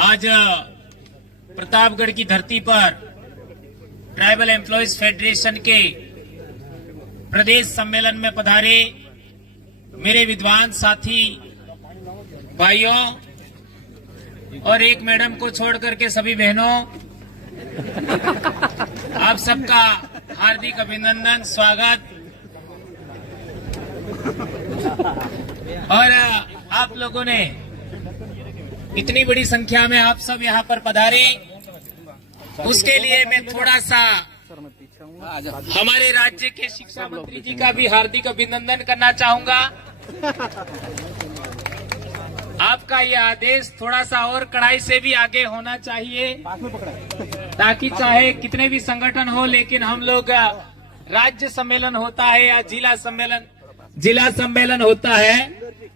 आज प्रतापगढ़ की धरती पर ट्राइबल एम्प्लॉयज फेडरेशन के प्रदेश सम्मेलन में पधारे मेरे विद्वान साथी भाइयों और एक मैडम को छोड़ करके सभी बहनों, आप सबका हार्दिक अभिनंदन, स्वागत। और आप लोगों ने इतनी बड़ी संख्या में आप सब यहाँ पर पधारे, उसके लिए मैं थोड़ा सा हमारे राज्य के शिक्षा मंत्री जी का भी हार्दिक अभिनंदन करना चाहूंगा। आपका ये आदेश थोड़ा सा और कड़ाई से भी आगे होना चाहिए, ताकि चाहे कितने भी संगठन हो, लेकिन हम लोग राज्य सम्मेलन होता है या जिला सम्मेलन होता है,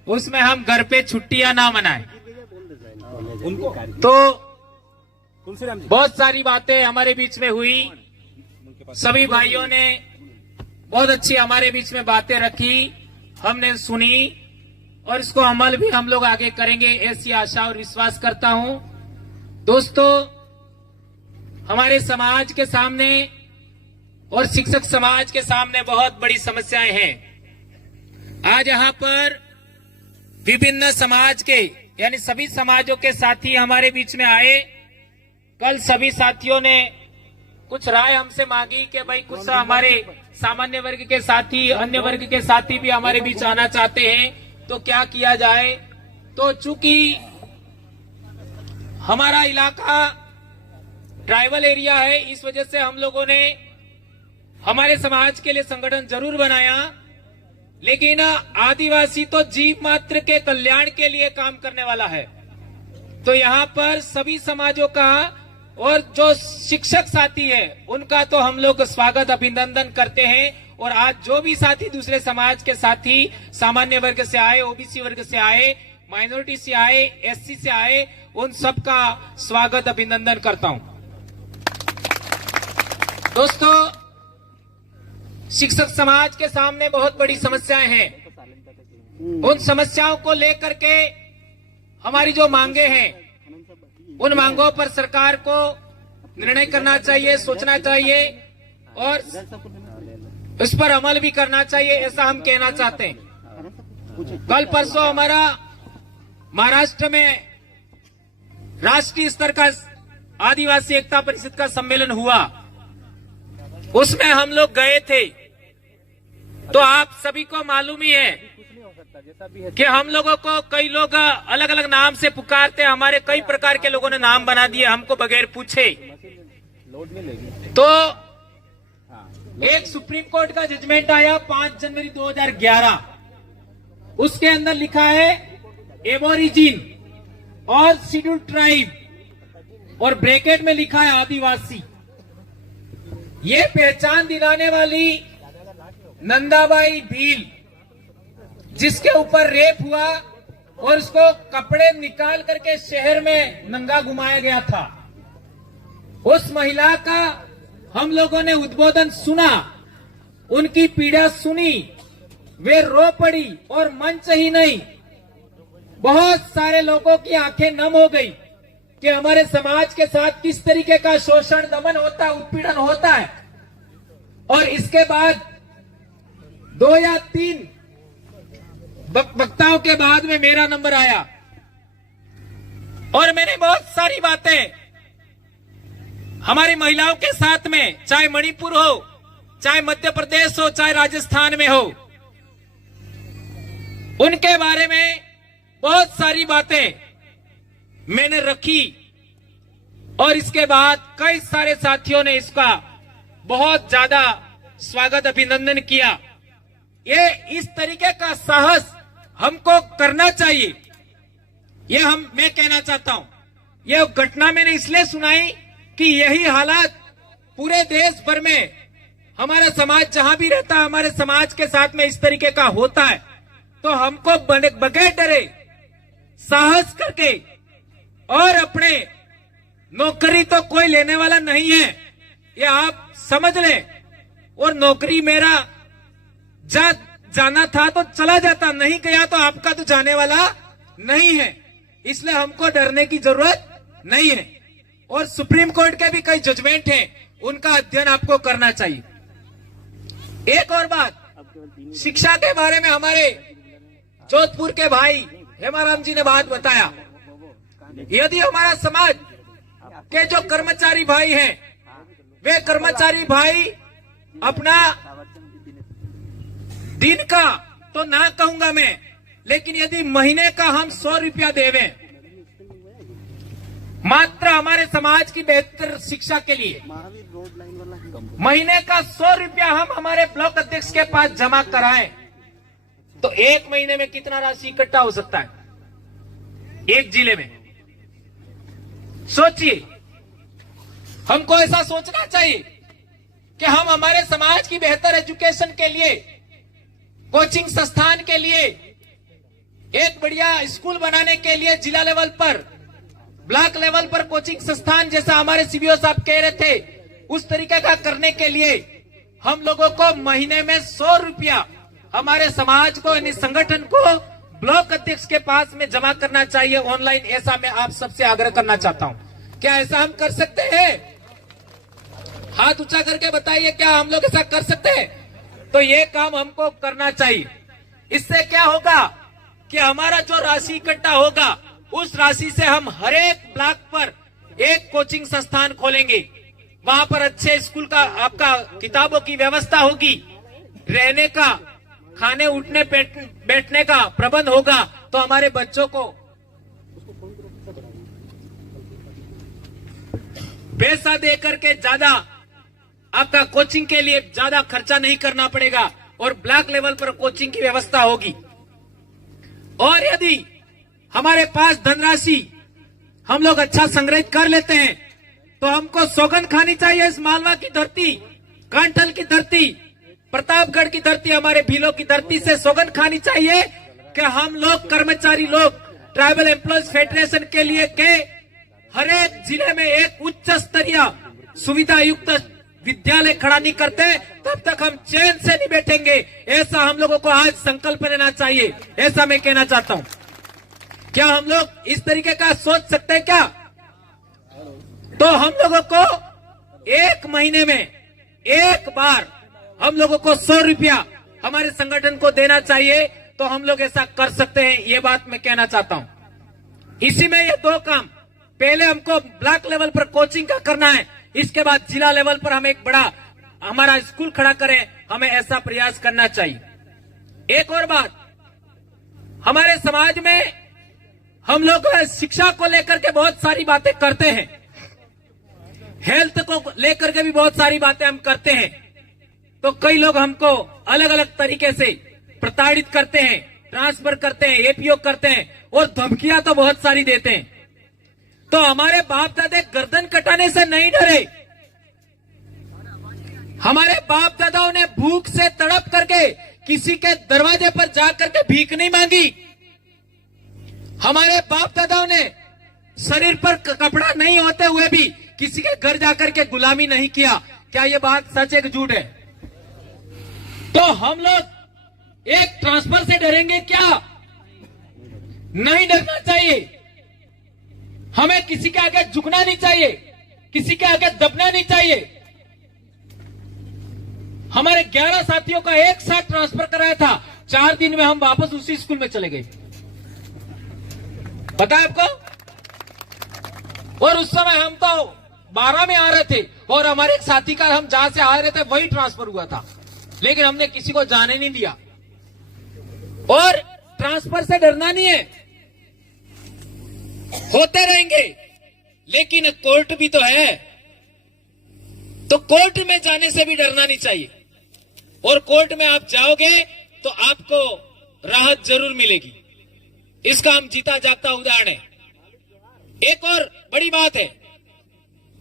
उसमें हम घर पे छुट्टियां ना मनाएं। तो बहुत सारी बातें हमारे बीच में हुई, सभी भाइयों ने बहुत अच्छी हमारे बीच में बातें रखी, हमने सुनी और इसको अमल भी हम लोग आगे करेंगे, ऐसी आशा और विश्वास करता हूं। दोस्तों, हमारे समाज के सामने और शिक्षक समाज के सामने बहुत बड़ी समस्याएं हैं। आज यहाँ पर विभिन्न समाज के यानी सभी समाजों के साथी हमारे बीच में आए। कल सभी साथियों ने कुछ राय हमसे मांगी कि भाई कुछ हमारे सामान्य वर्ग के साथी, अन्य वर्ग के साथी भी हमारे बीच आना चाहते हैं, तो क्या किया जाए। तो चूंकि हमारा इलाका ट्राइबल एरिया है, इस वजह से हम लोगों ने हमारे समाज के लिए संगठन जरूर बनाया, लेकिन आदिवासी तो जीव मात्र के कल्याण के लिए काम करने वाला है। तो यहाँ पर सभी समाजों का और जो शिक्षक साथी है उनका तो हम लोग स्वागत अभिनंदन करते हैं। और आज जो भी साथी दूसरे समाज के साथी, सामान्य वर्ग से आए, ओबीसी वर्ग से आए, माइनॉरिटी से आए, एससी से आए, उन सबका स्वागत अभिनंदन करता हूं। दोस्तों, शिक्षक समाज के सामने बहुत बड़ी समस्याएं हैं। उन समस्याओं को लेकर के हमारी जो मांगे हैं, उन मांगों पर सरकार को निर्णय करना चाहिए, सोचना चाहिए और इस पर अमल भी करना चाहिए, ऐसा हम कहना चाहते हैं। कल परसों हमारा महाराष्ट्र में राष्ट्रीय स्तर का आदिवासी एकता परिषद का सम्मेलन हुआ, उसमें हम लोग गए थे। तो आप सभी को मालूम ही है कि हम लोगों को कई लोग अलग अलग नाम से पुकारते, हमारे कई प्रकार के लोगों ने नाम बना दिए हमको बगैर पूछे। तो एक सुप्रीम कोर्ट का जजमेंट आया 5 जनवरी 2011, उसके अंदर लिखा है एबोरिजिन और शेड्यूल ट्राइब और ब्रैकेट में लिखा है आदिवासी। ये पहचान दिलाने वाली नंदाबाई भील, जिसके ऊपर रेप हुआ और उसको कपड़े निकाल करके शहर में नंगा घुमाया गया था, उस महिला का हम लोगों ने उद्बोधन सुना, उनकी पीड़ा सुनी, वे रो पड़ी और मंच ही नहीं, बहुत सारे लोगों की आंखें नम हो गई कि हमारे समाज के साथ किस तरीके का शोषण, दमन होता है, उत्पीड़न होता है। और इसके बाद 2 या 3 वक्ताओं के बाद में मेरा नंबर आया और मैंने बहुत सारी बातें हमारी महिलाओं के साथ में, चाहे मणिपुर हो, चाहे मध्य प्रदेश हो, चाहे राजस्थान में हो, उनके बारे में बहुत सारी बातें मैंने रखी। और इसके बाद कई सारे साथियों ने इसका बहुत ज्यादा स्वागत अभिनंदन किया। ये इस तरीके का साहस हमको करना चाहिए, ये मैं कहना चाहता हूं। ये घटना मैंने इसलिए सुनाई कि यही हालात पूरे देश भर में हमारा समाज जहां भी रहता है, हमारे समाज के साथ में इस तरीके का होता है। तो हमको बगैर डरे, साहस करके, और अपने नौकरी तो कोई लेने वाला नहीं है, ये आप समझ लें। और नौकरी मेरा जाना था तो चला जाता, नहीं गया तो आपका तो जाने वाला नहीं है। इसलिए हमको डरने की जरूरत नहीं है। और सुप्रीम कोर्ट के भी कई जजमेंट हैं, उनका अध्ययन आपको करना चाहिए। एक और बात, शिक्षा के बारे में हमारे जोधपुर के भाई हेमाराम जी ने बात बताया। यदि हमारा समाज के जो कर्मचारी भाई हैं, वे कर्मचारी भाई अपना दिन का तो ना कहूंगा मैं, लेकिन यदि महीने का हम 100 रुपया देवें मात्र हमारे समाज की बेहतर शिक्षा के लिए, महीने का 100 रुपया हम हमारे ब्लॉक अध्यक्ष के पास जमा कराएं, तो एक महीने में कितना राशि इकट्ठा हो सकता है एक जिले में? सोचिए। हमको ऐसा सोचना चाहिए कि हम हमारे समाज की बेहतर एजुकेशन के लिए, कोचिंग संस्थान के लिए, एक बढ़िया स्कूल बनाने के लिए जिला लेवल पर, ब्लॉक लेवल पर कोचिंग संस्थान जैसा हमारे सीबीओ साहब कह रहे थे, उस तरीके का करने के लिए हम लोगों को महीने में 100 रुपया हमारे समाज को, यानी संगठन को ब्लॉक अध्यक्ष के पास में जमा करना चाहिए ऑनलाइन। ऐसा मैं आप सबसे आग्रह करना चाहता हूं। क्या ऐसा हम कर सकते हैं? हाथ ऊंचा करके बताइए, क्या हम लोग ऐसा कर सकते हैं? तो ये काम हमको करना चाहिए। इससे क्या होगा कि हमारा जो राशि इकट्ठा होगा, उस राशि से हम हर एक ब्लॉक पर एक कोचिंग संस्थान खोलेंगे। वहां पर अच्छे स्कूल का आपका किताबों की व्यवस्था होगी, रहने का, खाने उठने बैठने का प्रबंध होगा, तो हमारे बच्चों को पैसा दे करके ज्यादा आपका कोचिंग के लिए ज्यादा खर्चा नहीं करना पड़ेगा और ब्लॉक लेवल पर कोचिंग की व्यवस्था होगी। और यदि हमारे पास धनराशि हम लोग अच्छा संग्रहित कर लेते हैं, तो हमको सौगंध खानी चाहिए इस मालवा की धरती, कांठल की धरती, प्रतापगढ़ की धरती, हमारे भीलों की धरती से सौगंध खानी चाहिए कि हम लोग कर्मचारी लोग ट्राइबल एम्प्लॉयज फेडरेशन के लिए के हर एक जिले में एक उच्च स्तरीय सुविधा युक्त विद्यालय खड़ा नहीं करते, तब तक हम चैन से नहीं बैठेंगे। ऐसा हम लोगों को आज संकल्प लेना चाहिए, ऐसा मैं कहना चाहता हूं। क्या हम लोग इस तरीके का सोच सकते हैं क्या? तो हम लोगों को एक महीने में एक बार हम लोगों को 100 रुपया हमारे संगठन को देना चाहिए, तो हम लोग ऐसा कर सकते हैं, ये बात मैं कहना चाहता हूं। इसी में ये दो काम, पहले हमको ब्लॉक लेवल पर कोचिंग का करना है, इसके बाद जिला लेवल पर हम एक बड़ा हमारा स्कूल खड़ा करें, हमें ऐसा प्रयास करना चाहिए। एक और बात, हमारे समाज में हम लोग शिक्षा को लेकर के बहुत सारी बातें करते हैं, हेल्थ को लेकर के भी बहुत सारी बातें हम करते हैं, तो कई लोग हमको अलग अलग तरीके से प्रताड़ित करते हैं, ट्रांसफर करते हैं, एपीओ करते हैं और धमकियां तो बहुत सारी देते हैं। तो हमारे बाप दादे गर्दन कटाने से नहीं डरे, हमारे बाप दादाओं ने भूख से तड़प करके किसी के दरवाजे पर जाकर के भीख नहीं मांगी। हमारे बाप दादाओं ने शरीर पर कपड़ा नहीं होते हुए भी किसी के घर जाकर के गुलामी नहीं किया। क्या ये बात सच है कि झूठ है? तो हम लोग एक ट्रांसफर से डरेंगे क्या? नहीं डरना चाहिए। हमें किसी के आगे झुकना नहीं चाहिए, किसी के आगे दबना नहीं चाहिए। हमारे 11 साथियों का एक साथ ट्रांसफर कराया था, 4 दिन में हम वापस उसी स्कूल में चले गए, पता है आपको? और उस समय हम तो 12 में आ रहे थे और हमारे एक साथी का हम जहां से आ रहे थे वही ट्रांसफर हुआ था, लेकिन हमने किसी को जाने नहीं दिया। और ट्रांसफर से डरना नहीं है, होते रहेंगे, लेकिन कोर्ट भी तो है, तो कोर्ट में जाने से भी डरना नहीं चाहिए। और कोर्ट में आप जाओगे तो आपको राहत जरूर मिलेगी, इसका हम जीता जागता उदाहरण है। एक और बड़ी बात है,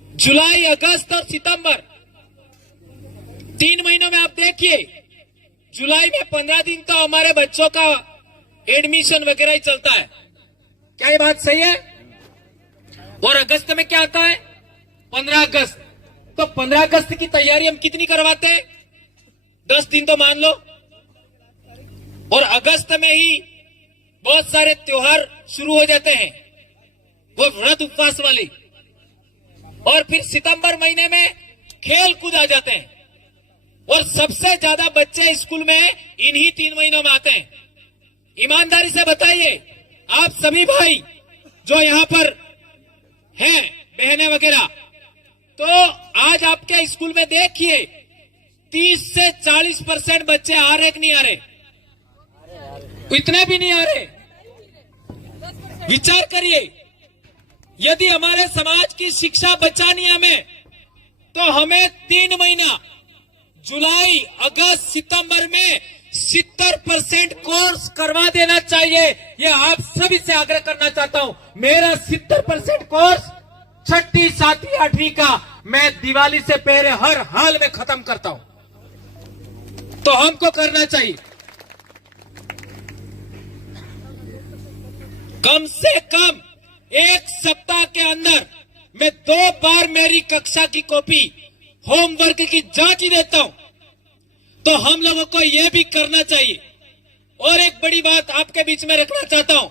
जुलाई, अगस्त और सितंबर 3 महीनों में आप देखिए, जुलाई में 15 दिन तो हमारे बच्चों का एडमिशन वगैरह ही चलता है। क्या ये बात सही है? और अगस्त में क्या आता है? 15 अगस्त। तो 15 अगस्त की तैयारी हम कितनी करवाते हैं? 10 दिन तो मान लो। और अगस्त में ही बहुत सारे त्योहार शुरू हो जाते हैं, वो व्रत उपवास वाली, और फिर सितंबर महीने में खेल कूद आ जाते हैं, और सबसे ज्यादा बच्चे स्कूल में इन्हीं 3 महीनों में आते हैं। ईमानदारी से बताइए, आप सभी भाई जो यहाँ पर हैं, बहनें वगैरह, तो आज आपके स्कूल में देखिए 30 से 40% बच्चे आ रहे कि नहीं आ रहे? इतने भी नहीं आ रहे। विचार करिए, यदि हमारे समाज की शिक्षा बचानी हमें, तो हमें 3 महीना जुलाई, अगस्त, सितंबर में 70% कोर्स करवा देना चाहिए। ये आप सभी से आग्रह करना चाहता हूं। मेरा 70% कोर्स 6ठी, 7वीं, 8वीं का मैं दिवाली से पहले हर हाल में खत्म करता हूं, तो हमको करना चाहिए। कम से कम 1 सप्ताह के अंदर मैं 2 बार मेरी कक्षा की कॉपी होमवर्क की जांच ही देता हूं, तो हम लोगों को यह भी करना चाहिए। और एक बड़ी बात आपके बीच में रखना चाहता हूं,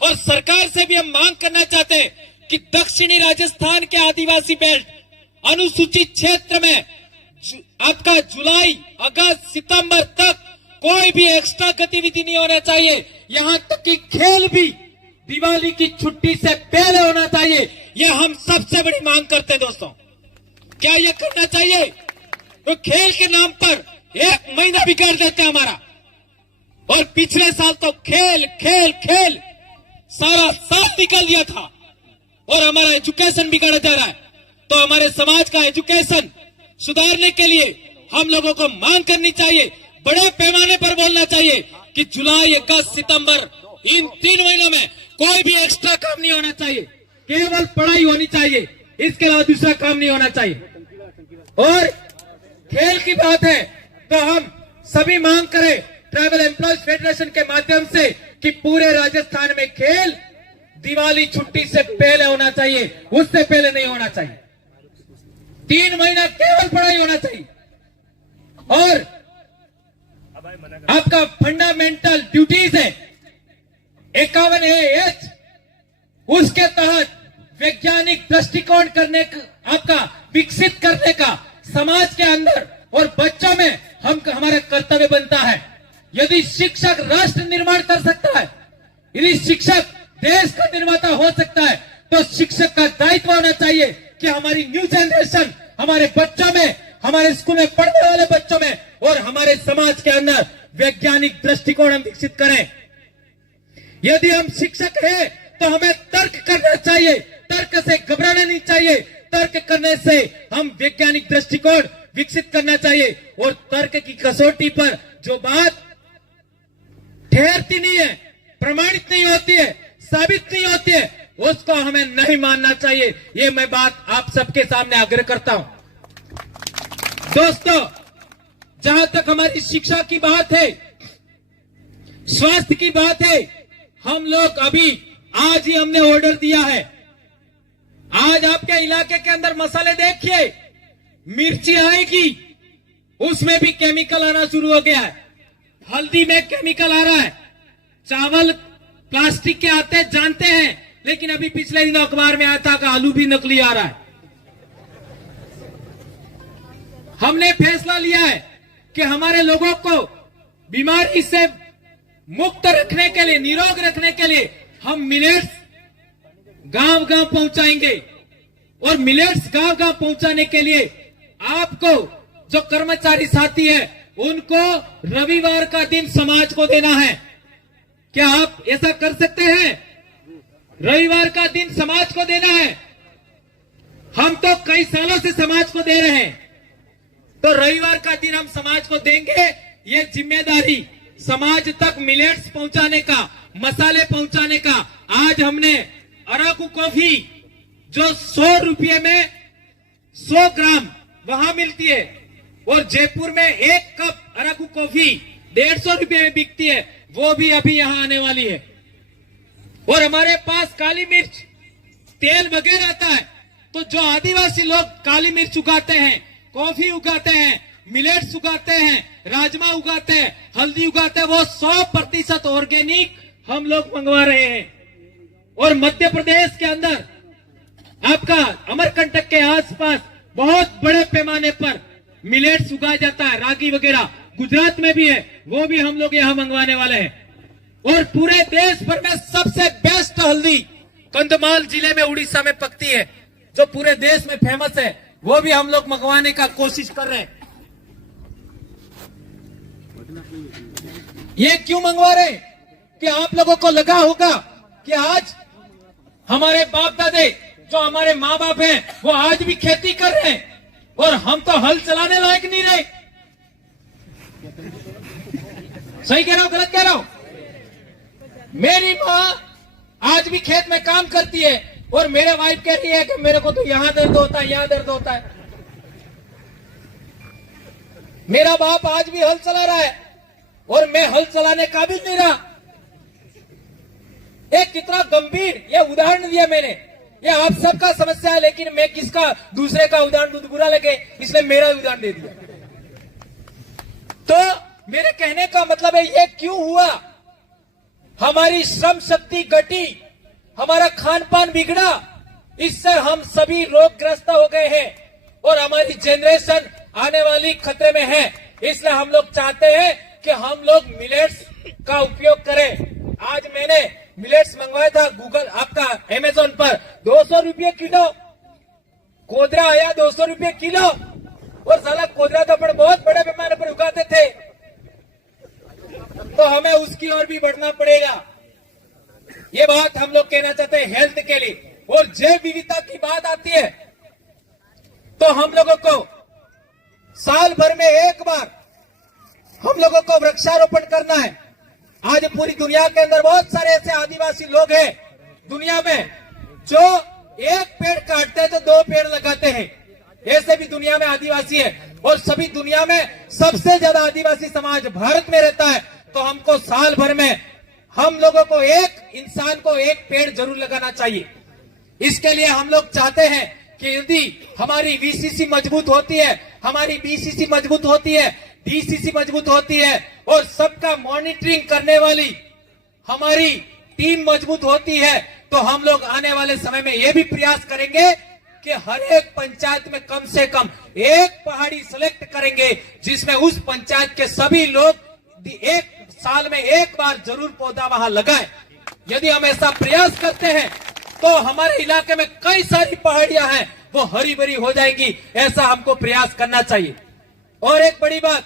और सरकार से भी हम मांग करना चाहते हैं कि दक्षिणी राजस्थान के आदिवासी बेल्ट अनुसूचित क्षेत्र में आपका जुलाई, अगस्त, सितंबर तक कोई भी एक्स्ट्रा गतिविधि नहीं होना चाहिए। यहां तक कि खेल भी दिवाली की छुट्टी से पहले होना चाहिए। यह हम सबसे बड़ी मांग करते हैं दोस्तों। क्या यह करना चाहिए? तो खेल के नाम पर 1 महीना बिगाड़ देते हैं हमारा, और पिछले साल तो खेल खेल खेल सारा साल निकल गया था, और हमारा एजुकेशन बिगड़ जा रहा है। तो हमारे समाज का एजुकेशन सुधारने के लिए हम लोगों को मांग करनी चाहिए, बड़े पैमाने पर बोलना चाहिए कि जुलाई, अगस्त, सितंबर, इन 3 महीनों में कोई भी एक्स्ट्रा काम नहीं होना चाहिए, केवल पढ़ाई होनी चाहिए, इसके अलावा दूसरा काम नहीं होना चाहिए। और खेल की बात है तो हम सभी मांग करें ट्राइबल एम्प्लॉयज फेडरेशन के माध्यम से कि पूरे राजस्थान में खेल दिवाली छुट्टी से पहले होना चाहिए, उससे पहले नहीं होना चाहिए। 3 महीना केवल पढ़ाई होना चाहिए। और आपका फंडामेंटल ड्यूटीज है 51A, उसके तहत वैज्ञानिक दृष्टिकोण करने का, आपका विकसित करने का समाज के अंदर और बच्चों में हमारा कर्तव्य बनता है। यदि शिक्षक राष्ट्र निर्माण कर सकता है, यदि शिक्षक देश का निर्माता हो सकता है, तो शिक्षक का दायित्व होना चाहिए कि हमारी न्यू जनरेशन, हमारे बच्चों में, हमारे स्कूल में पढ़ने वाले बच्चों में और हमारे समाज के अंदर वैज्ञानिक दृष्टिकोण हम विकसित करें। यदि हम शिक्षक हैं तो हमें तर्क करना चाहिए, तर्क से घबराना नहीं चाहिए, तर्क करने से हम वैज्ञानिक दृष्टिकोण विकसित करना चाहिए। और तर्क की कसौटी पर जो बात ठहरती नहीं है, प्रमाणित नहीं होती है, साबित नहीं होती है, उसको हमें नहीं मानना चाहिए। ये मैं बात आप सबके सामने आग्रह करता हूं। दोस्तों, जहां तक हमारी शिक्षा की बात है, स्वास्थ्य की बात है, हम लोग अभी आज ही हमने ऑर्डर दिया है। आज आपके इलाके के अंदर मसाले देखिए, मिर्ची आएगी, उसमें भी केमिकल आना शुरू हो गया है, हल्दी में केमिकल आ रहा है, चावल प्लास्टिक के आते हैं जानते हैं, लेकिन अभी पिछले दिनों अखबार में आया था कि आलू भी नकली आ रहा है। हमने फैसला लिया है कि हमारे लोगों को बीमारी से मुक्त रखने के लिए, निरोग रखने के लिए हम मिलेट्स गांव गांव पहुंचाएंगे। और मिलेट्स गांव गांव पहुंचाने के लिए आपको जो कर्मचारी साथी है, उनको रविवार का दिन समाज को देना है। क्या आप ऐसा कर सकते हैं? रविवार का दिन समाज को देना है। हम तो कई सालों से समाज को दे रहे हैं, तो रविवार का दिन हम समाज को देंगे। ये जिम्मेदारी समाज तक मिलेट्स पहुंचाने का, मसाले पहुंचाने का। आज हमने अराकू कॉफी जो 100 रुपये में 100 ग्राम वहां मिलती है, और जयपुर में 1 कप अराकू कॉफी 150 रुपये में बिकती है, वो भी अभी यहां आने वाली है। और हमारे पास काली मिर्च तेल वगैरह आता है, तो जो आदिवासी लोग काली मिर्च उगाते हैं, कॉफी उगाते हैं, मिलेट्स उगाते हैं, राजमा उगाते हैं, हल्दी उगाते हैं, वो 100% ऑर्गेनिक हम लोग मंगवा रहे हैं। और मध्य प्रदेश के अंदर आपका अमरकंटक के आसपास बहुत बड़े पैमाने पर मिलेट्स उगाया जाता है, रागी वगैरह। गुजरात में भी है, वो भी हम लोग यहाँ मंगवाने वाले हैं। और पूरे देश भर में सबसे बेस्ट हल्दी कंधमाल जिले में उड़ीसा में पकती है, जो पूरे देश में फेमस है, वो भी हम लोग मंगवाने का कोशिश कर रहे हैं। ये क्यों मंगवा रहे हैं कि आप लोगों को लगा होगा कि आज हमारे बाप दादे, जो हमारे माँ बाप हैं, वो आज भी खेती कर रहे हैं और हम तो हल चलाने लायक नहीं रहे। सही कह रहा हूं, गलत कह रहा हूं? मेरी माँ आज भी खेत में काम करती है और मेरे वाइफ कह रही है कि मेरे को तो यहां दर्द होता है, यहां दर्द होता है। मेरा बाप आज भी हल चला रहा है और मैं हल चलाने काबिल नहीं रहा। एक कितना गंभीर ये उदाहरण दिया मैंने, ये आप सबका समस्या है, लेकिन मैं किसका दूसरे का उदाहरण बुरा लगे इसलिए मेरा उदाहरण दे दिया। तो मेरे कहने का मतलब है ये क्यों हुआ? हमारी श्रम शक्ति घटी, हमारा खान पान बिगड़ा, इससे हम सभी रोगग्रस्त हो गए हैं और हमारी जनरेशन आने वाली खतरे में है। इसलिए हम लोग चाहते हैं कि हम लोग मिलेट्स का उपयोग करें। आज मैंने मिलेट्स मंगवाया था गूगल आपका अमेज़न पर 200 रुपये किलो। कोदरा आया 200 रुपये किलो, और साला कोदरा तो अपन बहुत बड़े पैमाने पर उगाते थे, तो हमें उसकी ओर भी बढ़ना पड़ेगा। ये बात हम लोग कहना चाहते हैं हेल्थ के लिए। और जैव विविधता की बात आती है तो हम लोगों को साल भर में एक बार हम लोगों को वृक्षारोपण करना है। आज पूरी दुनिया के अंदर बहुत सारे ऐसे आदिवासी लोग हैं दुनिया में जो एक पेड़ काटते हैं तो 2 पेड़ लगाते हैं। ऐसे भी दुनिया में आदिवासी है और सभी दुनिया में सबसे ज्यादा आदिवासी समाज भारत में रहता है। तो हमको साल भर में हम लोगों को एक इंसान को एक पेड़ जरूर लगाना चाहिए। इसके लिए हम लोग चाहते हैं कि यदि हमारी वीसीसी मजबूत होती है, हमारी बीसीसी मजबूत होती है, डीसीसी मजबूत होती है और सबका मॉनिटरिंग करने वाली हमारी टीम मजबूत होती है, तो हम लोग आने वाले समय में यह भी प्रयास करेंगे कि हर एक पंचायत में कम से कम एक पहाड़ी सिलेक्ट करेंगे जिसमें उस पंचायत के सभी लोग एक साल में एक बार जरूर पौधा वहां लगाएं। यदि हम ऐसा प्रयास करते हैं तो हमारे इलाके में कई सारी पहाड़ियां हैं वो हरी भरी हो जाएंगी। ऐसा हमको प्रयास करना चाहिए। और एक बड़ी बात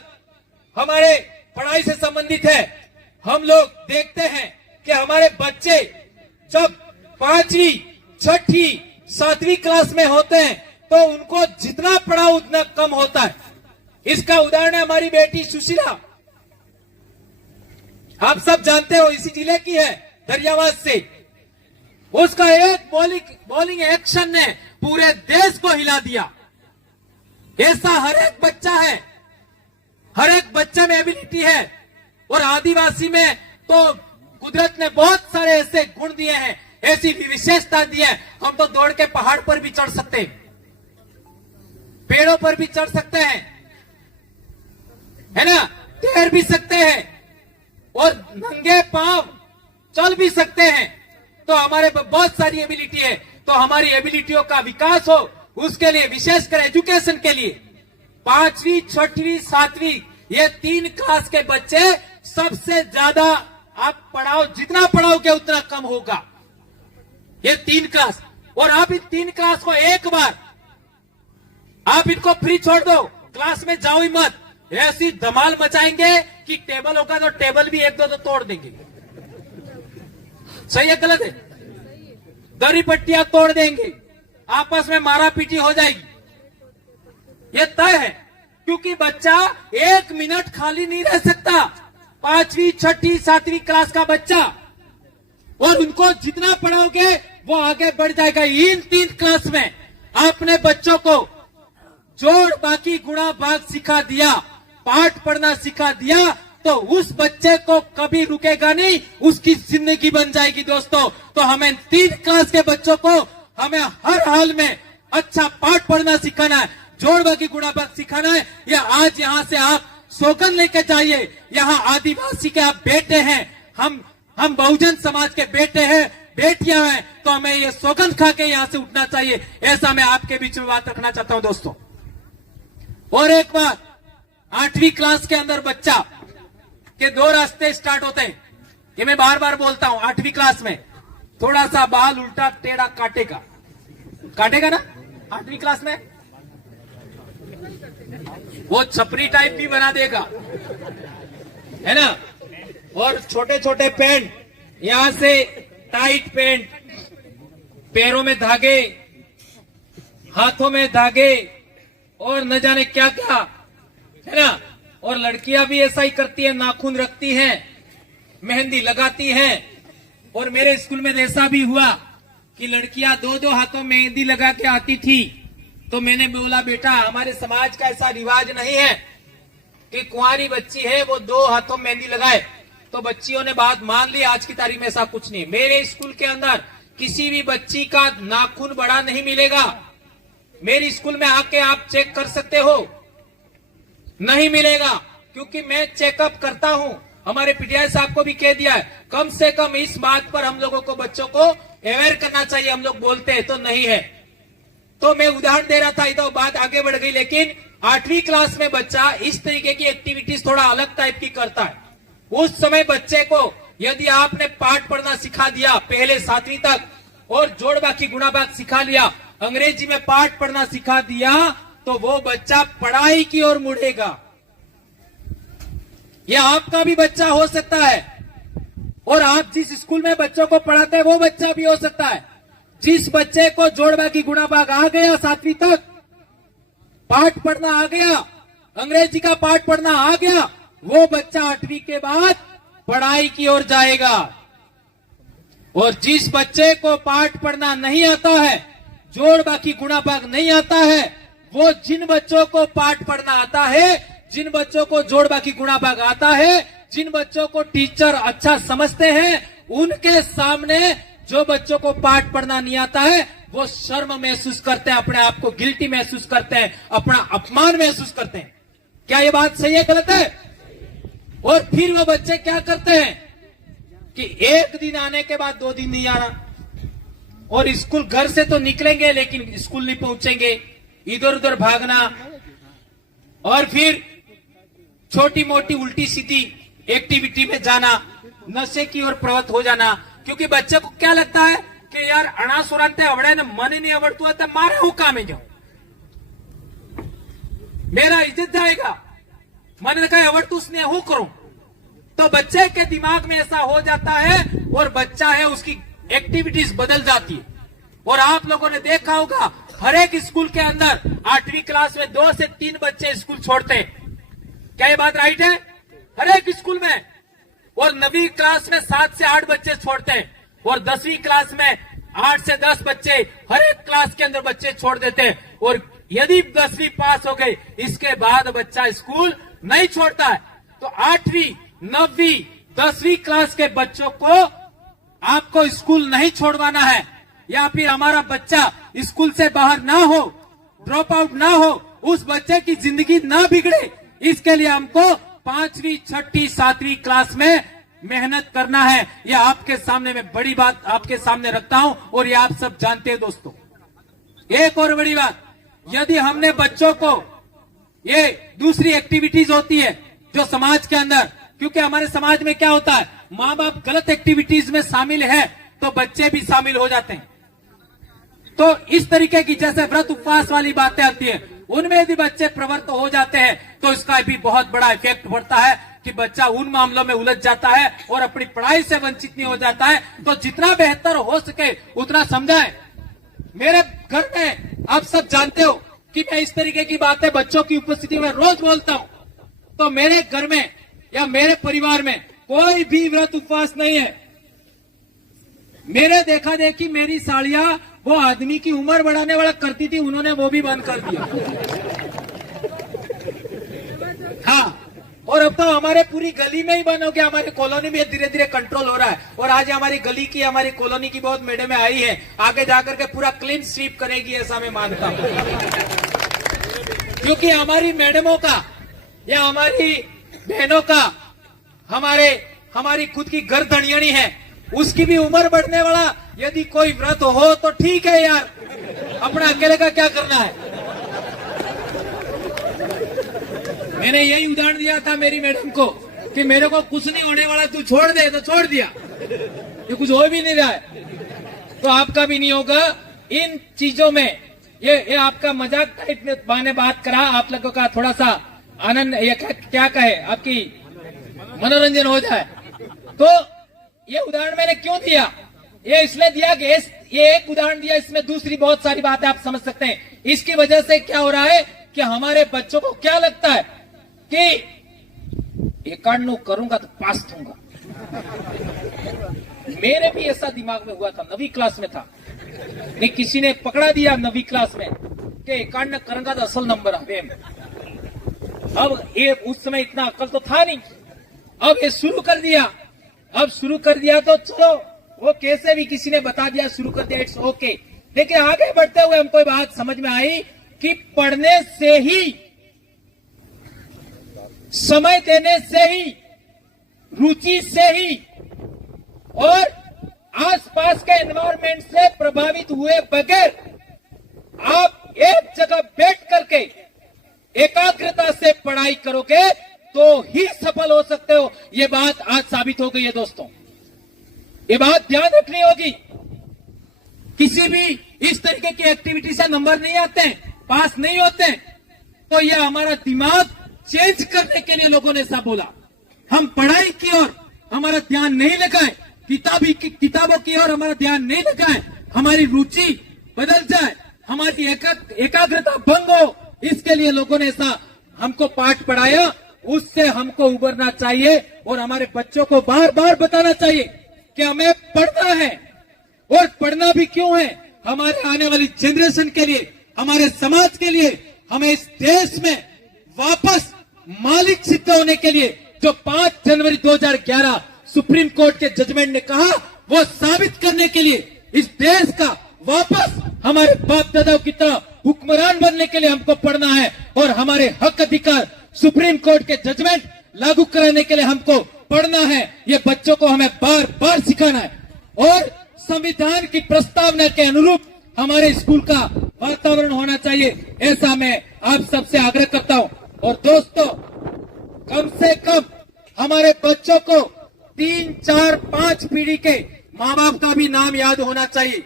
हमारे पढ़ाई से संबंधित है। हम लोग देखते हैं कि हमारे बच्चे जब 5वीं, 6ठी, 7वीं क्लास में होते हैं तो उनको जितना पढ़ाओ उतना कम होता है। इसका उदाहरण है हमारी बेटी सुशीला। आप सब जानते हो, इसी जिले की है, दरियावास से। उसका एक बॉलिंग एक्शन ने पूरे देश को हिला दिया। ऐसा हर एक बच्चा है, हर एक बच्चे में एबिलिटी है। और आदिवासी में तो कुदरत ने बहुत सारे ऐसे गुण दिए हैं, ऐसी विशेषता दी है। हम तो दौड़ के पहाड़ पर भी चढ़ सकते हैं, पेड़ों पर भी चढ़ सकते हैं, है ना, तैर भी सकते हैं और नंगे पांव चल भी सकते हैं। तो हमारे बहुत सारी एबिलिटी है। तो हमारी एबिलिटियों का विकास हो, उसके लिए विशेषकर एजुकेशन के लिए 5वीं, 6वीं, 7वीं ये 3 क्लास के बच्चे सबसे ज्यादा आप पढ़ाओ, जितना पढ़ाओगे उतना कम होगा। ये 3 क्लास, और आप इन 3 क्लास को एक बार आप इनको फ्री छोड़ दो, क्लास में जाओ ही मत। ऐसी धमाल मचाएंगे कि टेबल होगा तो टेबल भी 1-2 तो तोड़ देंगे। सही है गलत है? दरी पट्टियां तोड़ देंगे, आपस में मारा पीटी हो जाएगी। ये तय है, क्योंकि बच्चा 1 मिनट खाली नहीं रह सकता। 5वीं, 6ठी, 7वीं क्लास का बच्चा, और उनको जितना पढ़ाओगे वो आगे बढ़ जाएगा। इन 3 क्लास में आपने बच्चों को जोड़ बाकी गुणा भाग सिखा दिया, पाठ पढ़ना सिखा दिया, तो उस बच्चे को कभी रुकेगा नहीं, उसकी जिंदगी बन जाएगी। दोस्तों, तो हमें 3 क्लास के बच्चों को हमें हर हाल में अच्छा पाठ पढ़ना सिखाना है, जोड़ बाकी गुणा भाग सिखाना है। या आज यहाँ से आप सौगंध लेके जाइए, यहाँ आदिवासी के आप बेटे हैं, हम बहुजन समाज के बेटे हैं, बेटियां हैं, तो हमें ये सौगंध खा के यहां से उठना चाहिए। ऐसा मैं आपके बीच में बात रखना चाहता हूं दोस्तों। और एक बात, 8वीं क्लास के अंदर बच्चा के 2 रास्ते स्टार्ट होते हैं, ये मैं बार बार बोलता हूं। 8वीं क्लास में थोड़ा सा बाल उल्टा टेढ़ा काटेगा ना 8वीं क्लास में, वो छपरी टाइप भी बना देगा, है ना। और छोटे छोटे पैंट, यहां से टाइट पैंट, पैरों में धागे, हाथों में धागे, और न जाने क्या क्या, है ना। और लड़कियां भी ऐसा ही करती है, नाखून रखती हैं, मेहंदी लगाती हैं। और मेरे स्कूल में ऐसा भी हुआ कि लड़कियां 2-2 हाथों में मेहंदी लगा के आती थी। तो मैंने बोला, बेटा हमारे समाज का ऐसा रिवाज नहीं है कि कुंवारी बच्ची है वो 2 हाथों में मेहंदी लगाए। तो बच्चियों ने बात मान ली। आज की तारीख में ऐसा कुछ नहीं। मेरे स्कूल के अंदर किसी भी बच्ची का नाखून बड़ा नहीं मिलेगा। मेरे स्कूल में आके आप चेक कर सकते हो, नहीं मिलेगा, क्योंकि मैं चेकअप करता हूं। हमारे पीटीआई साहब को भी कह दिया है, कम से कम इस बात पर हम लोगों को, बच्चों को अवेयर करना चाहिए। हम लोग बोलते हैं तो नहीं है। तो मैं उदाहरण दे रहा था, इधर बात आगे बढ़ गई। लेकिन 8वीं क्लास में बच्चा इस तरीके की एक्टिविटीज थोड़ा अलग टाइप की करता है। उस समय बच्चे को यदि आपने पाठ पढ़ना सिखा दिया पहले 7वीं तक, और जोड़ बाकी गुणा भाग सिखा लिया, अंग्रेजी में पाठ पढ़ना सिखा दिया, तो वो बच्चा पढ़ाई की ओर मुड़ेगा। यह आपका भी बच्चा हो सकता है, और आप जिस स्कूल में बच्चों को पढ़ाते हैं वो बच्चा भी हो सकता है। जिस बच्चे को जोड़ बाकी गुणा भाग आ गया 7वीं तक, पाठ पढ़ना आ गया, अंग्रेजी का पाठ पढ़ना आ गया, वो बच्चा 8वीं के बाद पढ़ाई की ओर जाएगा। और जिस बच्चे को पाठ पढ़ना नहीं आता है, जोड़ बाकी गुणा भाग नहीं आता है, वो जिन बच्चों को पाठ पढ़ना आता है, जिन बच्चों को जोड़ बाकी गुणा भाग आता है, जिन बच्चों को टीचर अच्छा समझते हैं, उनके सामने जो बच्चों को पाठ पढ़ना नहीं आता है, वो शर्म महसूस करते हैं, अपने आप को गिल्टी महसूस करते हैं, अपना अपमान महसूस करते हैं। क्या ये बात सही है, गलत है? और फिर वो बच्चे क्या करते हैं कि 1 दिन आने के बाद 2 दिन नहीं आना, और स्कूल घर से तो निकलेंगे लेकिन स्कूल नहीं पहुंचेंगे, इधर उधर भागना, और फिर छोटी मोटी उल्टी सीधी एक्टिविटी में जाना, नशे की ओर प्रवृत्त हो जाना। क्योंकि बच्चे को क्या लगता है कि यार अणासुरांते अवड़े ने मन ही नहीं आवड़तु है तो मारे हूं कामे जाऊं, मेरा इज्जत जाएगा, मन कहीं आवड़तु उसने हूं करूं। तो बच्चे के दिमाग में ऐसा हो जाता है, और बच्चा है उसकी एक्टिविटीज बदल जाती है। और आप लोगों ने देखा होगा, हर एक स्कूल के अंदर 8वीं क्लास में 2 से 3 बच्चे स्कूल छोड़ते हैं। क्या ये बात राइट है? हर एक स्कूल में। और 9वीं क्लास में 7 से 8 बच्चे छोड़ते हैं, और 10वीं क्लास में 8 से 10 बच्चे हर एक क्लास के अंदर बच्चे छोड़ देते हैं। और यदि 10वीं पास हो गई, इसके बाद बच्चा स्कूल नहीं छोड़ता है। तो 8वीं, 9वीं, 10वीं क्लास के बच्चों को आपको स्कूल नहीं छोड़वाना है, या फिर हमारा बच्चा स्कूल से बाहर ना हो, ड्रॉप आउट ना हो, उस बच्चे की जिंदगी ना बिगड़े, इसके लिए हमको 5वीं, 6वीं, 7वीं क्लास में मेहनत करना है। यह आपके सामने मैं बड़ी बात आपके सामने रखता हूं, और ये आप सब जानते हैं दोस्तों। एक और बड़ी बात, यदि हमने बच्चों को, ये दूसरी एक्टिविटीज होती है जो समाज के अंदर, क्योंकि हमारे समाज में क्या होता है, माँ बाप गलत एक्टिविटीज में शामिल है तो बच्चे भी शामिल हो जाते हैं। तो इस तरीके की जैसे व्रत उपवास वाली बातें आती है, उनमें यदि बच्चे प्रवृत्त हो जाते हैं तो इसका भी बहुत बड़ा इफेक्ट पड़ता है कि बच्चा उन मामलों में उलझ जाता है और अपनी पढ़ाई से वंचित नहीं हो जाता है। तो जितना बेहतर हो सके उतना समझाएं। मेरे घर में आप सब जानते हो कि मैं इस तरीके की बातें बच्चों की उपस्थिति में रोज बोलता हूं। तो मेरे घर में या मेरे परिवार में कोई भी व्रत उपवास नहीं है। मेरे देखा देखी मेरी साड़ियां वो आदमी की उम्र बढ़ाने वाला करती थी, उन्होंने वो भी बंद कर दिया। हाँ, और अब तो हमारे पूरी गली में ही बंद हो गया, हमारी कॉलोनी में धीरे धीरे कंट्रोल हो रहा है। और आज हमारी गली की, हमारी कॉलोनी की बहुत मैडम आई है, आगे जाकर के पूरा क्लीन स्वीप करेगी, ऐसा मैं मानता हूं। क्योंकि हमारी मैडमों का या हमारी बहनों का, हमारी खुद की गर्दनियणी है, उसकी भी उम्र बढ़ने वाला यदि कोई व्रत हो तो ठीक है यार, अपना अकेले का क्या करना है। मैंने यही उदाहरण दिया था मेरी मैडम को कि मेरे को कुछ नहीं होने वाला, तू छोड़ दे, तो छोड़ दिया। ये कुछ हो भी नहीं रहा है तो आपका भी नहीं होगा। इन चीजों में ये आपका मजाक टाइप में मैंने बात करा, आप लोगों का थोड़ा सा आनंद, ये क्या कहे, आपकी मनोरंजन हो जाए। तो ये उदाहरण मैंने क्यों दिया, ये इसलिए दिया कि ये एक उदाहरण दिया, इसमें दूसरी बहुत सारी बातें आप समझ सकते हैं। इसकी वजह से क्या हो रहा है कि हमारे बच्चों को क्या लगता है कि एकाडनू करूंगा तो पास दूंगा। मेरे भी ऐसा दिमाग में हुआ था, 9वीं क्लास में था, नहीं किसी ने पकड़ा दिया 9वीं क्लास में कि एकाडन करूंगा तो असल नंबर आवे। अब ये उस समय इतना अकल तो था नहीं, अब ये शुरू कर दिया। अब शुरू कर दिया तो चलो, वो कैसे भी किसी ने बता दिया, शुरू कर दिया, इट्स ओके। लेकिन आगे बढ़ते हुए हमको ये बात समझ में आई कि पढ़ने से ही, समय देने से ही, रुचि से ही और आसपास के एनवायरमेंट से प्रभावित हुए बगैर आप एक जगह बैठ करके एकाग्रता से पढ़ाई करोगे तो ही सफल हो सकते हो। ये बात आज साबित हो गई है दोस्तों, ये बात ध्यान रखनी होगी। किसी भी इस तरीके की एक्टिविटी से नंबर नहीं आते हैं, पास नहीं होते, तो ये हमारा दिमाग चेंज करने के लिए लोगों ने ऐसा बोला। हम पढ़ाई की ओर हमारा ध्यान नहीं लगाए, किताबों की ओर हमारा ध्यान नहीं लगाए, हमारी रुचि बदल जाए, हमारी एकाग्रता भंग हो, इसके लिए लोगों ने ऐसा हमको पाठ पढ़ाया। उससे हमको उबरना चाहिए और हमारे बच्चों को बार बार बताना चाहिए कि हमें पढ़ना है। और पढ़ना भी क्यों है, हमारे आने वाली जनरेशन के लिए, हमारे समाज के लिए, हमें इस देश में वापस मालिक सिद्ध होने के लिए, जो 5 जनवरी 2011 सुप्रीम कोर्ट के जजमेंट ने कहा, वो साबित करने के लिए, इस देश का वापस हमारे बाप दादाओं की तरह हुक्मरान बनने के लिए हमको पढ़ना है। और हमारे हक अधिकार सुप्रीम कोर्ट के जजमेंट लागू कराने के लिए हमको पढ़ना है। ये बच्चों को हमें बार बार सिखाना है और संविधान की प्रस्तावना के अनुरूप हमारे स्कूल का वातावरण होना चाहिए, ऐसा मैं आप सबसे आग्रह करता हूं। और दोस्तों, कम से कम हमारे बच्चों को 3, 4, 5 पीढ़ी के माँ बाप का भी नाम याद होना चाहिए।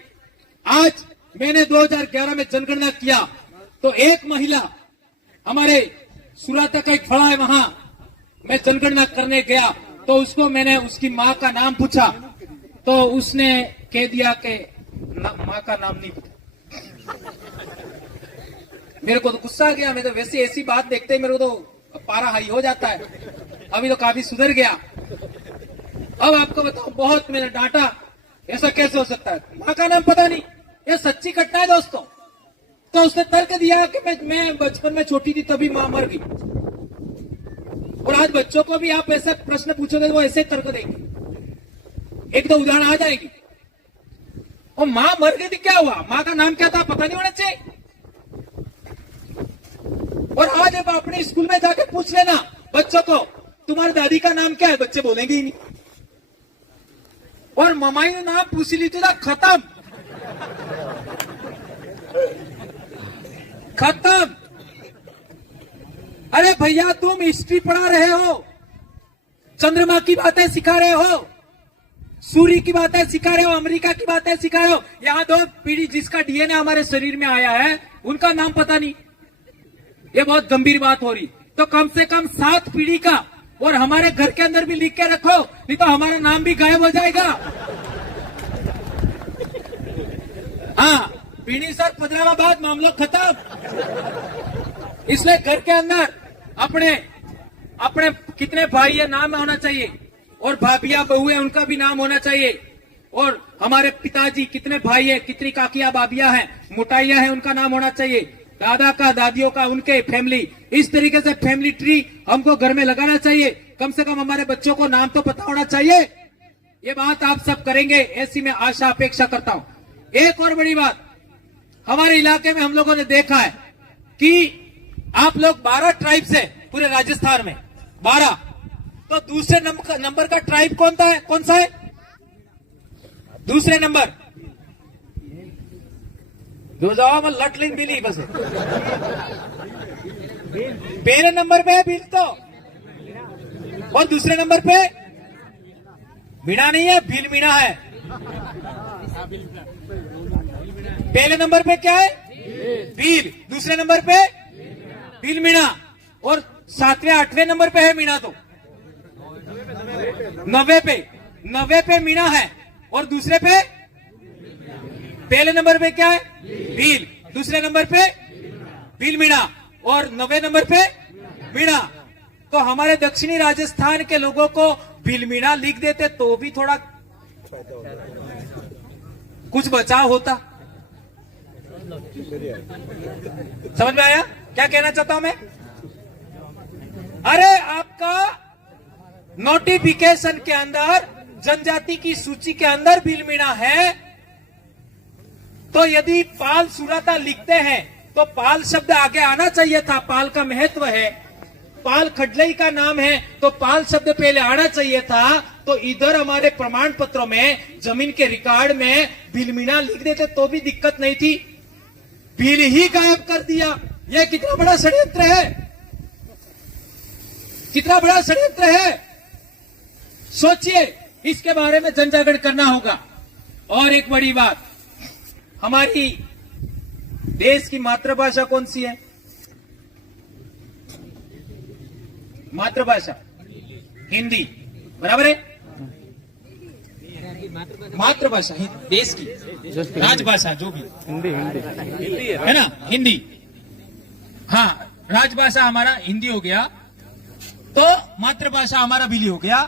आज मैंने 2011 में जनगणना किया तो एक महिला, हमारे सुराता का एक फड़ा है, वहां मैं जनगणना करने गया तो उसको मैंने उसकी माँ का नाम पूछा तो उसने कह दिया कि माँ का नाम नहीं पता। मेरे को तो गुस्सा आ गया, मैं तो वैसे ऐसी बात देखते ही मेरे को तो पारा हाई हो जाता है। अभी तो काफी सुधर गया। अब आपको बताओ, बहुत मैंने डांटा, ऐसा कैसे हो सकता है, माँ का नाम पता नहीं। ये सच्ची घटना है दोस्तों। तो उसने तर्क दिया कि मैं बचपन में छोटी थी तभी माँ मर गई। और आज बच्चों को भी आप ऐसे प्रश्न पूछोगे तो वो ऐसे तर्क देंगे, एक तो उदाहरण आ जाएगी। और माँ मर गई थी, क्या हुआ, माँ का नाम क्या था पता नहीं होना चाहिए। और आज अब अपने स्कूल में जाके पूछ लेना बच्चों को, तुम्हारी दादी का नाम क्या है, बच्चे बोलेंगे ही नहीं। और ममाई ने नाम पूछ ली तो खत्म खत्म। अरे भैया, तुम हिस्ट्री पढ़ा रहे हो, चंद्रमा की बातें सिखा रहे हो, सूर्य की बातें सिखा रहे हो, अमेरिका की बातें सिखा रहे हो, यहाँ 2 पीढ़ी जिसका डीएनए हमारे शरीर में आया है उनका नाम पता नहीं। ये बहुत गंभीर बात हो रही। तो कम से कम 7 पीढ़ी का, और हमारे घर के अंदर भी लिख के रखो, नहीं तो हमारा नाम भी गायब हो जाएगा। हाँ, पीढ़ी सर 15 बाद मामला खत्म। इसलिए घर के अंदर अपने कितने भाई है नाम होना चाहिए, और भाभिया बहू है उनका भी नाम होना चाहिए, और हमारे पिताजी कितने भाई है, कितनी काकिया बाबिया है, मोटाइया है, उनका नाम होना चाहिए, दादा का, दादियों का, उनके फैमिली। इस तरीके से फैमिली ट्री हमको घर में लगाना चाहिए। कम से कम हमारे बच्चों को नाम तो पता होना चाहिए। ये बात आप सब करेंगे ऐसी मैं आशा अपेक्षा करता हूं। एक और बड़ी बात, हमारे इलाके में हम लोगों ने देखा है कि आप लोग 12 ट्राइब्स है पूरे राजस्थान में, 12। तो दूसरे नंबर का ट्राइब कौन सा है? दूसरे नंबर जो जवाब लट लेन बिली बस पहले नंबर पे है बिल तो, और दूसरे नंबर पे मीणा नहीं है, बिल मीणा है। पहले नंबर पे क्या है? बिल। दूसरे नंबर पे बिल मीणा, और 7वें 8वें नंबर पे है मीणा। तो 90 पे मीणा है, और दूसरे पे पहले नंबर पे क्या है? बिल। दूसरे नंबर पे बिल मीणा, और 90 नंबर पे मीणा। तो हमारे दक्षिणी राजस्थान के लोगों को बिल मीणा लिख देते तो भी थोड़ा कुछ बचाव होता। समझ में आया क्या कहना चाहता हूं मैं? अरे आपका नोटिफिकेशन के अंदर जनजाति की सूची के अंदर बिल मीणा है, तो यदि पाल सुराता लिखते हैं तो पाल शब्द आगे आना चाहिए था। पाल का महत्व है, पाल खडलई का नाम है तो पाल शब्द पहले आना चाहिए था। तो इधर हमारे प्रमाण पत्रों में, जमीन के रिकॉर्ड में बिल मीणा लिख देते तो भी दिक्कत नहीं थी। बिल ही गायब कर दिया। यह कितना बड़ा षड्यंत्र है, कितना बड़ा षड्यंत्र है। सोचिए, इसके बारे में जनजागरण करना होगा। और एक बड़ी बात, हमारी देश की मातृभाषा कौन सी है? मातृभाषा हिंदी, बराबर है। मातृभाषा देश की, राजभाषा जो भी हिंदी है ना, हिंदी। हाँ, राजभाषा हमारा हिंदी हो गया, तो मातृभाषा हमारा भीली हो गया।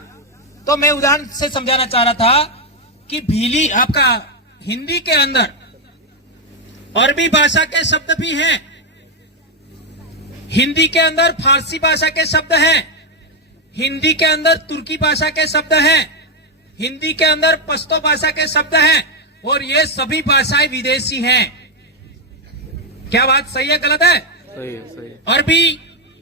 तो मैं उदाहरण से समझाना चाह रहा था कि भीली आपका हिंदी के अंदर अरबी भाषा के शब्द भी हैं, हिंदी के अंदर फारसी भाषा के शब्द हैं, हिंदी के अंदर तुर्की भाषा के शब्द हैं, हिंदी के अंदर पश्तो भाषा के शब्द हैं, और ये सभी भाषाएं विदेशी हैं। क्या बात सही है गलत है? सही है, सही है। अरबी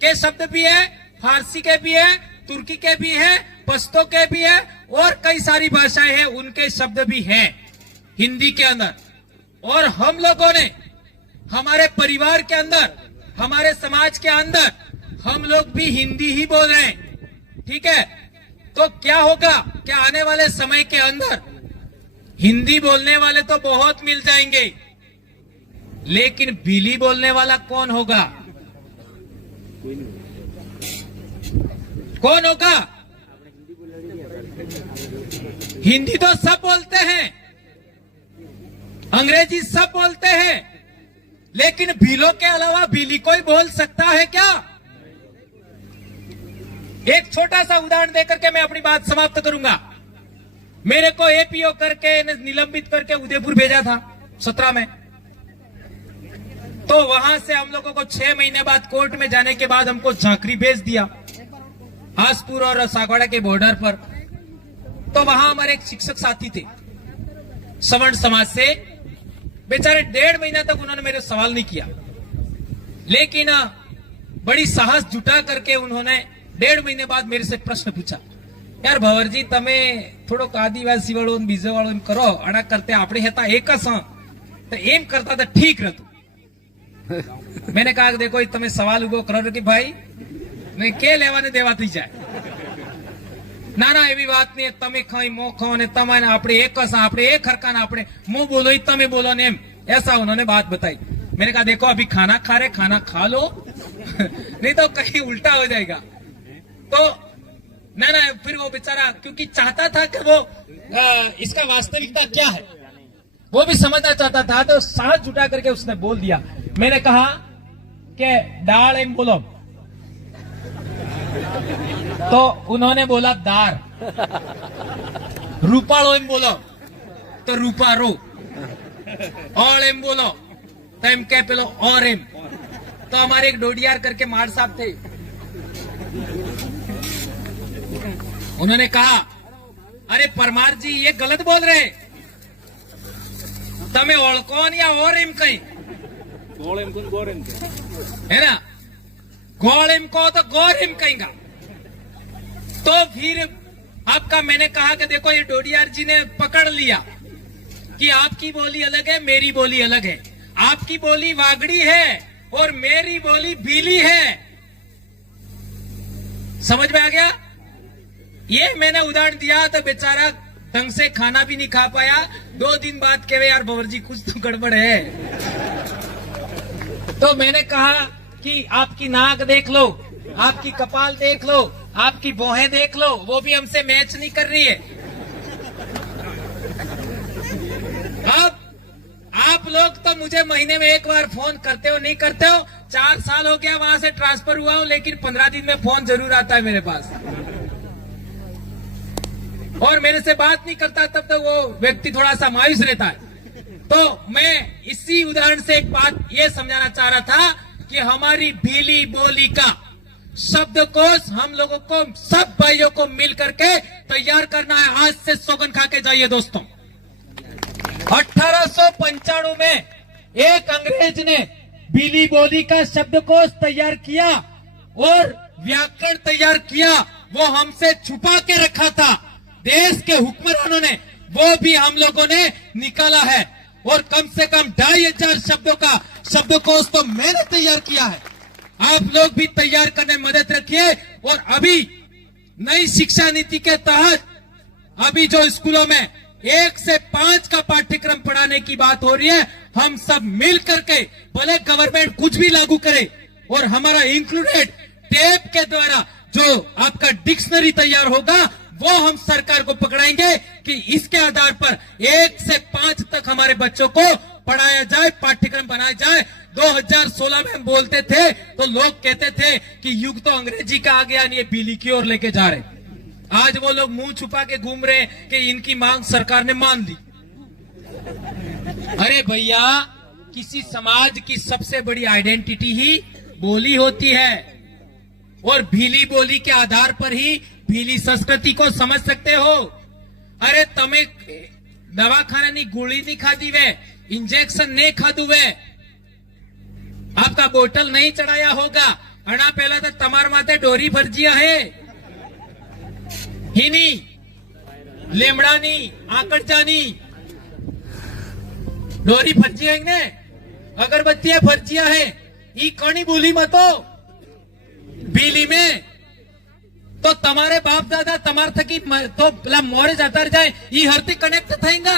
के शब्द भी है, फारसी के भी है, तुर्की के भी है, पश्तो के भी है, और कई सारी भाषाएं हैं उनके शब्द भी हैं हिंदी के अंदर। और हम लोगों ने हमारे परिवार के अंदर, हमारे समाज के अंदर हम लोग भी हिंदी ही बोल रहे हैं, ठीक है? तो क्या होगा, क्या आने वाले समय के अंदर हिंदी बोलने वाले तो बहुत मिल जाएंगे, लेकिन बिली बोलने वाला कौन होगा? कौन होगा? हिंदी तो सब बोलते हैं, अंग्रेजी सब बोलते हैं, लेकिन भीलों के अलावा बिली कोई बोल सकता है क्या? एक छोटा सा उदाहरण देकर के मैं अपनी बात समाप्त करूंगा। मेरे को एपीओ करके निलंबित करके उदयपुर भेजा था 17 में। तो वहां से हम लोगों को 6 महीने बाद कोर्ट में जाने के बाद हमको झांकरी भेज दिया, हासपुर और सागवाड़ा के बॉर्डर पर। तो वहां हमारे एक शिक्षक साथी थे सवर्ण समाज से, बेचारे 1.5 महीना तक उन्होंने मेरे सवाल नहीं किया, लेकिन बड़ी साहस जुटा करके उन्होंने 1.5 महीने बाद मेरे से प्रश्न पूछा, यार भंवरजी તમે થોડોક આદિવાસી વાળો બીજો વાળો એમ કરો આના કરતે આપણે હતા એક જ તો એમ કરતા તો ઠીક રહેતું। मैंने कहा देखो તમે સવાલ ઉભો કરો કે ભાઈ ને કે લેવાને દેવા થઈ જાય, ના ના એવી વાત નહીં, તમે ખાઈ મો ખાઓ ને તમારે આપણે એક જ આપણે એક હરકાના આપણે મો બોલો તમે બોલો ને એમ, ऐसा उन्होंने बात बताई। मैंने कहा देखो अभी खाना खा रहे, खाना खा लो नहीं तो कहीं उल्टा हो जाएगा। तो ना ना फिर वो बेचारा क्योंकि चाहता था कि वो इसका वास्तविकता क्या है वो भी समझना चाहता था, तो साहस जुटा करके उसने बोल दिया। मैंने कहा कि दाल एम बोलो, तो उन्होंने बोला दार। रूपालो एम बोलो तो रूपारो, और एम बोलो तो एम के पेलो और एम। तो हमारे एक डोडियार करके मार साहब थे, उन्होंने कहा अरे परमार जी ये गलत बोल रहे, तमे ओळखो या और एम कहीं है ना, गोल एम को तो गौर एम कहेगा। तो फिर आपका मैंने कहा कि देखो ये डोडियार जी ने पकड़ लिया कि आपकी बोली अलग है, मेरी बोली अलग है, आपकी बोली वागड़ी है और मेरी बोली भीली है। समझ में आ गया? ये मैंने उदाहरण दिया तो बेचारा ढंग से खाना भी नहीं खा पाया। 2 दिन बाद कहे यार बवर जी कुछ तो गड़बड़ है। तो मैंने कहा कि आपकी नाक देख लो, आपकी कपाल देख लो, आपकी भौहें देख लो, वो भी हमसे मैच नहीं कर रही है। अब आप लोग तो मुझे महीने में 1 बार फोन करते हो, नहीं करते हो। 4 साल हो गया वहां से ट्रांसफर हुआ हूं, लेकिन 15 दिन में फोन जरूर आता है मेरे पास। और मेरे से बात नहीं करता तब तो वो व्यक्ति थोड़ा सा मायूस रहता है। तो मैं इसी उदाहरण से एक बात ये समझाना चाह रहा था कि हमारी भीली बोली का शब्दकोश हम लोगों को, सब भाइयों को मिल करके तैयार करना है। आज से सौगंध खा के जाइए दोस्तों। 1895 में एक अंग्रेज ने भीली बोली का शब्दकोश तैयार किया और व्याकरण तैयार किया। वो हमसे छुपा के रखा था, देश के हुक्मरानों ने वो भी हम लोगों ने निकाला है। और कम से कम 2500 शब्दों का शब्दकोश तो मैंने तैयार किया है। आप लोग भी तैयार करने में मदद रखिए। और अभी नई शिक्षा नीति के तहत अभी जो स्कूलों में 1 से 5 का पाठ्यक्रम पढ़ाने की बात हो रही है, हम सब मिल करके, भले गवर्नमेंट कुछ भी लागू करे, और हमारा इंक्लूडेड टेप के द्वारा जो आपका डिक्शनरी तैयार होगा वो हम सरकार को पकड़ाएंगे कि इसके आधार पर 1 से 5 तक हमारे बच्चों को पढ़ाया जाए, पाठ्यक्रम बनाया जाए। 2016 में हम बोलते थे तो लोग कहते थे कि युग तो अंग्रेजी का आ गया, नहीं बिली की ओर लेके जा रहे। आज वो लोग मुंह छुपा के घूम रहे कि इनकी मांग सरकार ने मान ली। अरे भैया, किसी समाज की सबसे बड़ी आइडेंटिटी ही बोली होती है, और भीली बोली के आधार पर ही भीली संस्कृति को समझ सकते हो। अरे तमे दवाखाना गोली नहीं खादी वे, इंजेक्शन नहीं खाधु वे, आपका बोतल नहीं चढ़ाया होगा, अना पहला तो तमार माथे डोरी भरजिया है हिनी लेमड़ानी आकड़जानी डोरी भरजिया है, अगरबत्तियां भरजिया है। ई कौनी बोली मतो बीली में तो तमारे बाप दादा तमार थकी तो पेला मोरे जाता जाए, ई हरती कनेक्ट थाएगा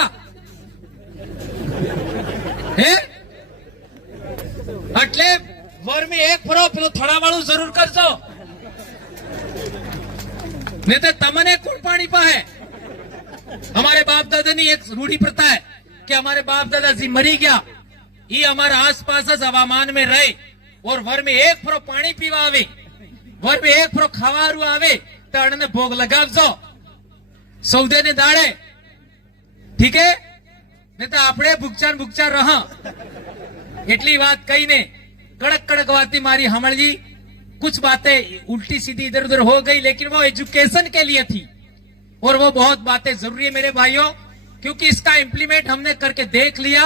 है। એટલે वर में 1 ફરો પેલો થોડા વાળું જરૂર કરજો, नहीं तो तमने कौन पानी पा है। हमारे बाप दादा ने एक रूढ़ी प्रथा है कि हमारे बाप दादा जी मरी गया, ये हमारे आसपास हवामान में रहे, और वर में 1 ફરો पानी पीवा आवे, वर में 1 ફરો खावारू आवे तो अड़ने भोग लगावजो सौदे ने दाड़े, ठीक है, नहीं तो आपने भुगचान रहा। એટલી વાત કહીને कड़क बातें मारी हमर जी, कुछ बातें उल्टी सीधी इधर उधर हो गई, लेकिन वो एजुकेशन के लिए थी और वो बहुत बातें जरूरी है मेरे भाइयों, क्योंकि इसका इम्प्लीमेंट हमने करके देख लिया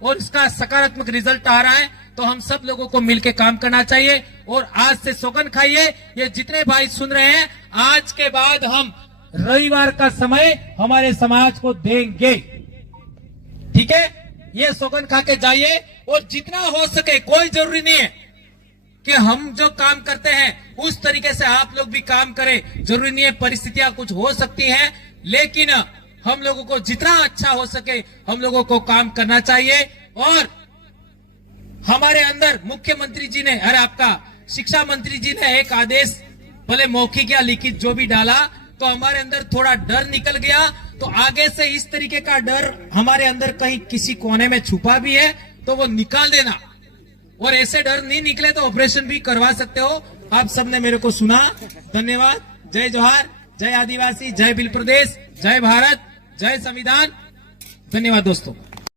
और इसका सकारात्मक रिजल्ट आ रहा है। तो हम सब लोगों को मिलकर काम करना चाहिए। और आज से सौगंध खाइए, ये जितने भाई सुन रहे हैं, आज के बाद हम रविवार का समय हमारे समाज को देंगे, ठीक है। ये सौगंध खा के जाइए, और जितना हो सके, कोई जरूरी नहीं है कि हम जो काम करते हैं उस तरीके से आप लोग भी काम करें, जरूरी नहीं है, परिस्थितियां कुछ हो सकती हैं, लेकिन हम लोगों को जितना अच्छा हो सके हम लोगों को काम करना चाहिए। और हमारे अंदर मुख्यमंत्री जी ने, अरे आपका शिक्षा मंत्री जी ने एक आदेश भले मौखिक या लिखित जो भी डाला, तो हमारे अंदर थोड़ा डर निकल गया। तो आगे से इस तरीके का डर हमारे अंदर कहीं किसी कोने में छुपा भी है तो वो निकाल देना, और ऐसे डर नहीं निकले तो ऑपरेशन भी करवा सकते हो। आप सबने मेरे को सुना, धन्यवाद। जय जोहार, जय आदिवासी, जय बिल प्रदेश, जय भारत, जय संविधान। धन्यवाद दोस्तों।